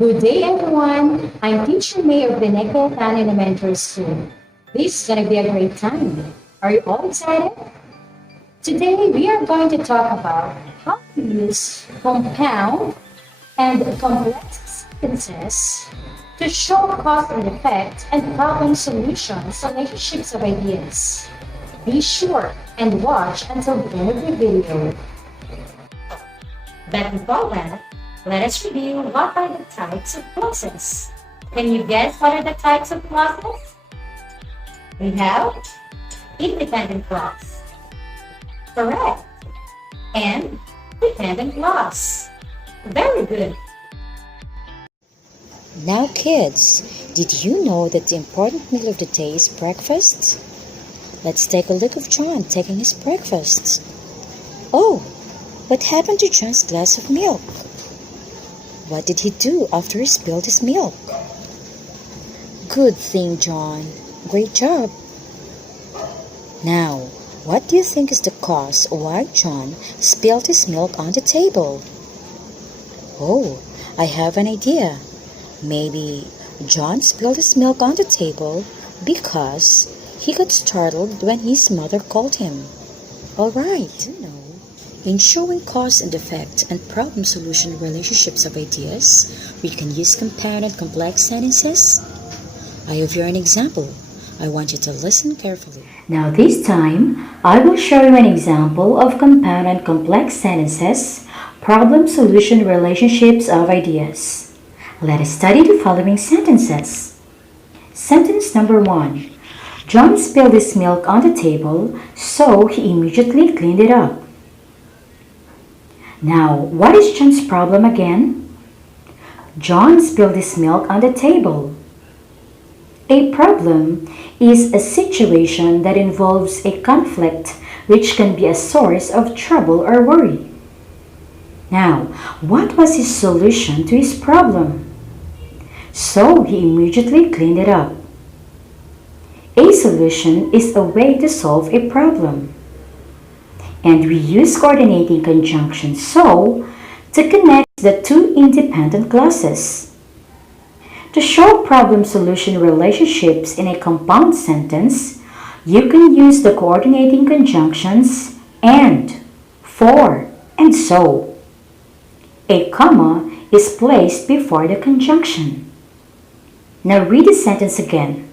Good day, everyone. I'm Teacher May of Beneco Tan Elementary School. This is going to be a great time. Are you all excited? Today, we are going to talk about how to use compound and complex sentences to show cause and effect and problem solutions, relationships of ideas. Be sure and watch until the end of the video. But before that, let us review what are the types of clauses. Can you guess what are the types of clauses? We have independent clause. Correct. And dependent clause. Very good. Now kids, did you know that the important meal of the day is breakfast? Let's take a look of John taking his breakfast. Oh, what happened to John's glass of milk? What did he do after he spilled his milk? Good thing, John. Great job. Now, what do you think is the cause why John spilled his milk on the table? Oh, I have an idea. Maybe John spilled his milk on the table because he got startled when his mother called him. All right, in showing cause and effect and problem solution relationships of ideas, we can use compound and complex sentences. I have here an example. I want you to listen carefully. Now this time, I will show you an example of compound and complex sentences, problem solution relationships of ideas. Let us study the following sentences. Sentence number 1. John spilled his milk on the table, so he immediately cleaned it up. Now, what is John's problem again? John spilled his milk on the table. A problem is a situation that involves a conflict which can be a source of trouble or worry. Now, what was his solution to his problem? So he immediately cleaned it up. A solution is a way to solve a problem. And we use coordinating conjunctions so to connect the two independent clauses. To show problem-solution relationships in a compound sentence, you can use the coordinating conjunctions and, for, and so. A comma is placed before the conjunction. Now read the sentence again.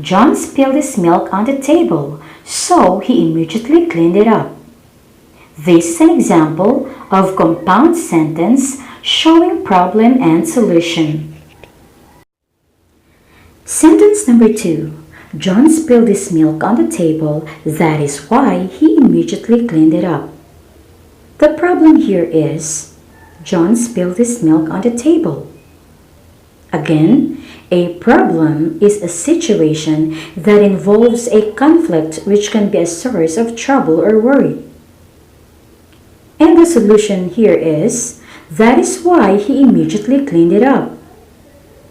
John spilled his milk on the table, so he immediately cleaned it up. This is an example of compound sentence showing problem and solution. Sentence number 2. John spilled his milk on the table, that is why he immediately cleaned it up. The problem here is John spilled his milk on the table. Again, a problem is a situation that involves a conflict which can be a source of trouble or worry. And the solution here is, that is why he immediately cleaned it up.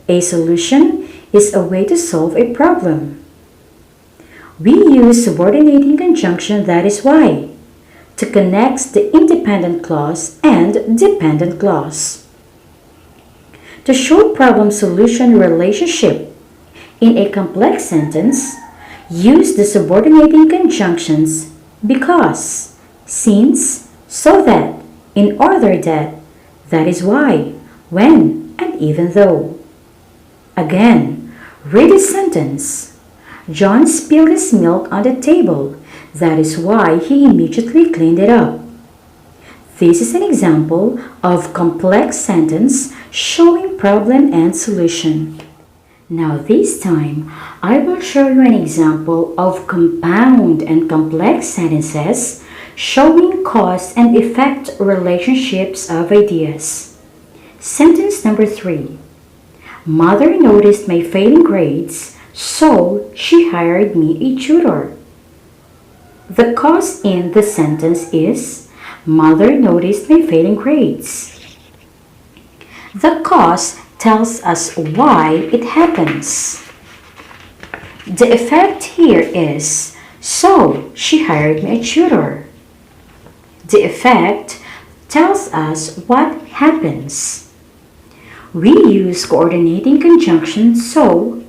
A solution is a way to solve a problem. We use subordinating conjunction that is why to connect the independent clause and dependent clause. To show problem-solution relationship in a complex sentence, use the subordinating conjunctions because, since, so that, in order that is why, when, and even though. Again, read this sentence. John spilled his milk on the table, that is why he immediately cleaned it up. This is an example of complex sentence showing problem and solution. Now this time, I will show you an example of compound and complex sentences showing cause and effect relationships of ideas. Sentence number 3. Mother noticed my failing grades, so she hired me a tutor. The cause in the sentence is Mother noticed my failing grades. The cause tells us why it happens. The effect here is, so she hired me a tutor. The effect tells us what happens. We use coordinating conjunction so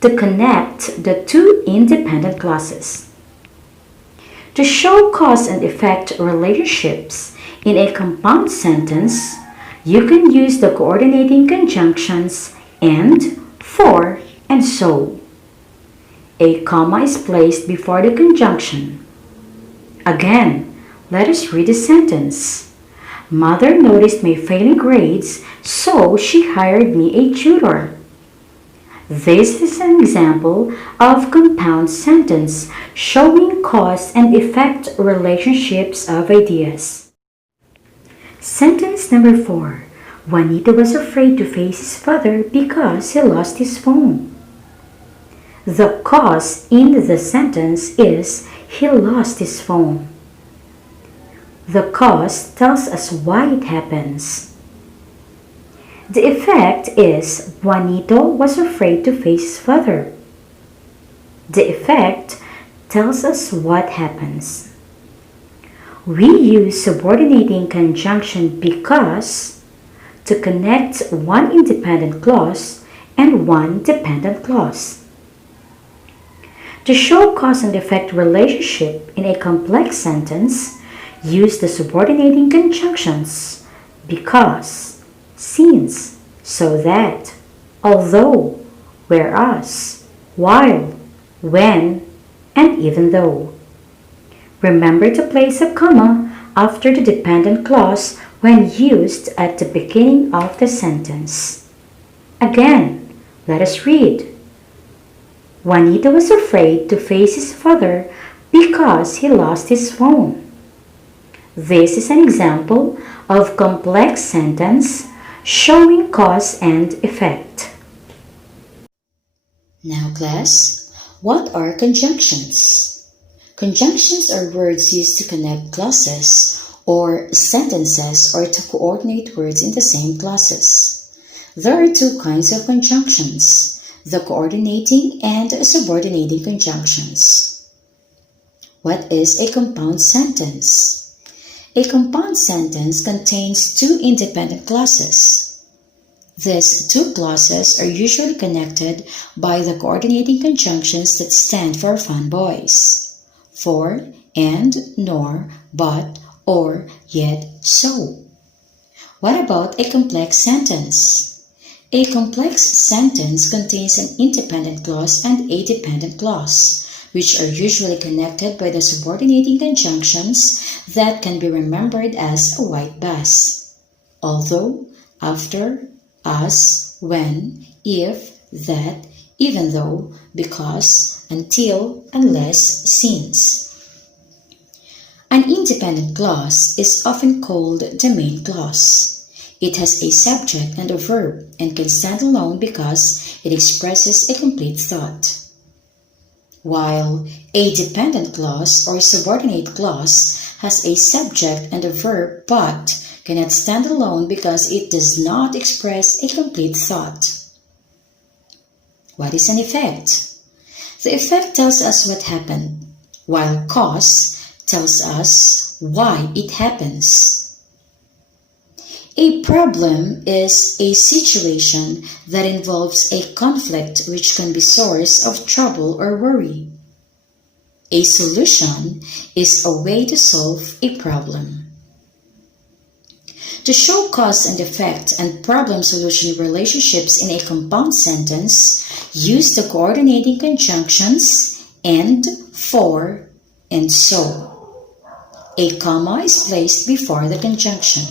to connect the two independent clauses. To show cause and effect relationships in a compound sentence, you can use the coordinating conjunctions and, for, and so. A comma is placed before the conjunction. Again, let us read the sentence. Mother noticed my failing grades, so she hired me a tutor. This is an example of compound sentence showing cause and effect relationships of ideas. Sentence number 4. Juanito was afraid to face his father because he lost his phone. The cause in the sentence is he lost his phone. The cause tells us why it happens. The effect is Juanito was afraid to face his father. The effect tells us what happens. We use subordinating conjunction because to connect one independent clause and one dependent clause. To show cause and effect relationship in a complex sentence, use the subordinating conjunctions because, since, so that, although, whereas, while, when, and even though. Remember to place a comma after the dependent clause when used at the beginning of the sentence. Again, let us read. Juanito was afraid to face his father because he lost his phone. This is an example of complex sentence showing cause and effect. Now, class, what are conjunctions? Conjunctions are words used to connect clauses or sentences or to coordinate words in the same clauses. There are two kinds of conjunctions, the coordinating and subordinating conjunctions. What is a compound sentence? A compound sentence contains two independent clauses. These two clauses are usually connected by the coordinating conjunctions that stand for fun boys. For, and, nor, but, or, yet, so. What about a complex sentence? A complex sentence contains an independent clause and a dependent clause, which are usually connected by the subordinating conjunctions that can be remembered as a white bus. Although, after, as, when, if, that, even though, because, until, unless, since. An independent clause is often called the main clause. It has a subject and a verb and can stand alone because it expresses a complete thought. While a dependent clause or subordinate clause has a subject and a verb but cannot stand alone because it does not express a complete thought. What is an effect? The effect tells us what happened, while cause tells us why it happens. A problem is a situation that involves a conflict which can be source of trouble or worry. A solution is a way to solve a problem. To show cause and effect and problem-solution relationships in a compound sentence, use the coordinating conjunctions and, for, and so. A comma is placed before the conjunction.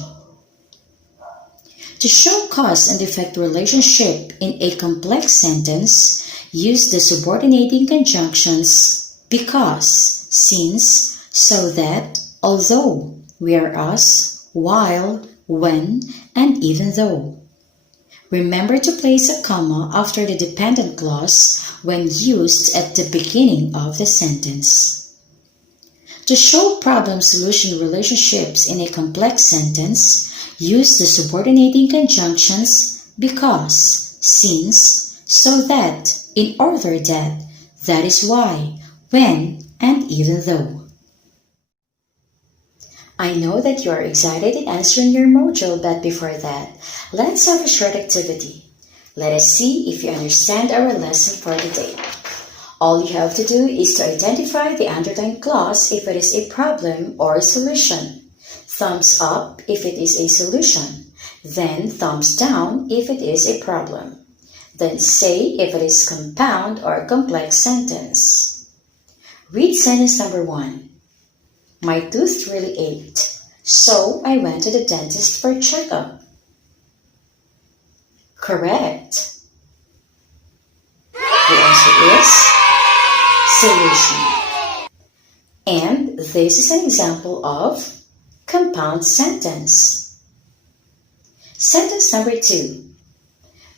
To show cause and effect relationship in a complex sentence, use the subordinating conjunctions because, since, so that, although, whereas, while, when, and even though. Remember to place a comma after the dependent clause when used at the beginning of the sentence. To show problem-solution relationships in a complex sentence, use the subordinating conjunctions because, since, so that, in order that is why, when, and even though. I know that you are excited in answering your module, but before that, let's have a short activity. Let us see if you understand our lesson for today. All you have to do is to identify the underlined clause if it is a problem or a solution. Thumbs up if it is a solution. Then thumbs down if it is a problem. Then say if it is compound or complex sentence. Read sentence number 1. My tooth really ached, so I went to the dentist for a checkup. Correct. The answer is solution. And this is an example of compound sentence. Sentence number 2.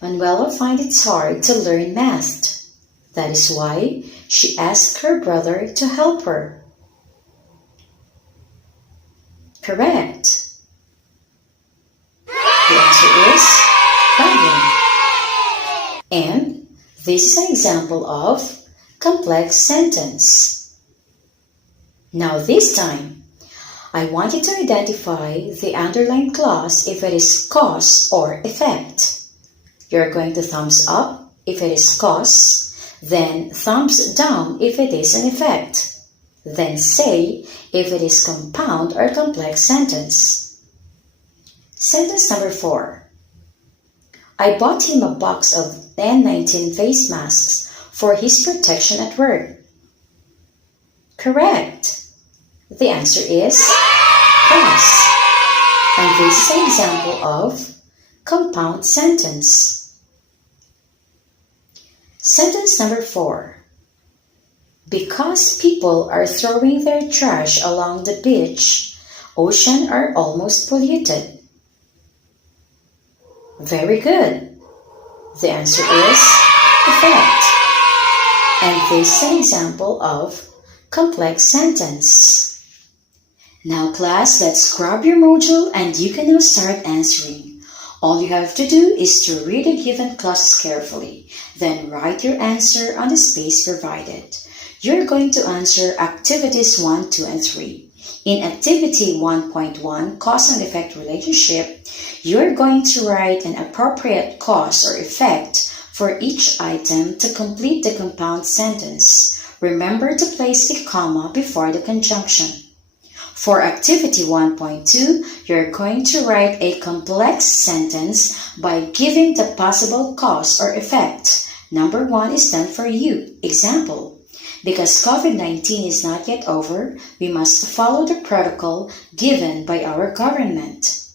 Manuela finds it hard to learn math. That is why she asked her brother to help her. Correct. The answer is problem. And this is an example of complex sentence. Now this time, I want you to identify the underlined clause if it is cause or effect. You're going to thumbs up if it is cause, then thumbs down if it is an effect. Then say if it is compound or complex sentence. Sentence number 4. I bought him a box of N19 face masks for his protection at work. Correct. The answer is cause. And this is an example of compound sentence. Sentence number 4. Because people are throwing their trash along the beach, oceans are almost polluted. Very good. The answer is effect. And this is an example of complex sentence. Now class, let's grab your module and you can now start answering. All you have to do is to read the given clauses carefully, then write your answer on the space provided. You're going to answer activities 1, 2, and 3. In activity 1.1, cause and effect relationship, you're going to write an appropriate cause or effect for each item to complete the compound sentence. Remember to place a comma before the conjunction. For activity 1.2, you're going to write a complex sentence by giving the possible cause or effect. Number 1 is done for you. Example. Because COVID-19 is not yet over, we must follow the protocol given by our government.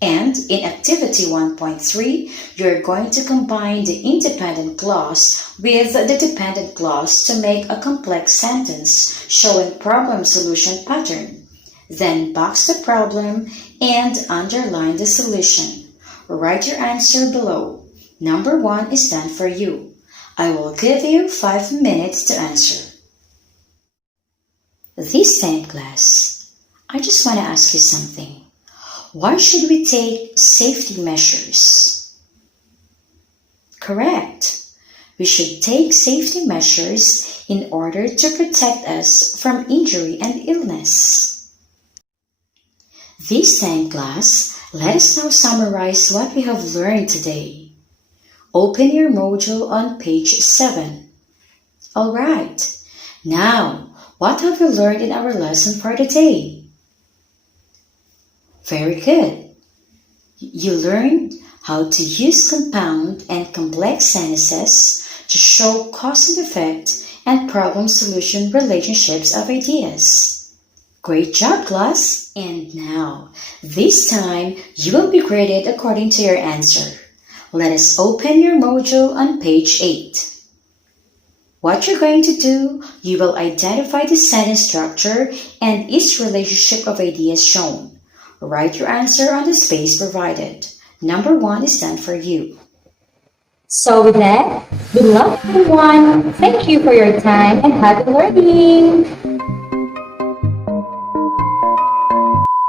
And in activity 1.3, you're going to combine the independent clause with the dependent clause to make a complex sentence showing problem-solution pattern. Then box the problem and underline the solution. Write your answer below. Number 1 is done for you. I will give you 5 minutes to answer. This time, class, I just want to ask you something. Why should we take safety measures? Correct. We should take safety measures in order to protect us from injury and illness. This time, class, let us now summarize what we have learned today. Open your module on page 7. Alright, now, what have we learned in our lesson for today? Very good. You learned how to use compound and complex sentences to show cause and effect and problem-solution relationships of ideas. Great job, class! And now, this time, you will be graded according to your answer. Let us open your module on page 8. What you're going to do, you will identify the sentence structure and its relationship of ideas shown. Write your answer on the space provided. Number 1 is done for you. So with that, good luck everyone. Thank you for your time and happy learning.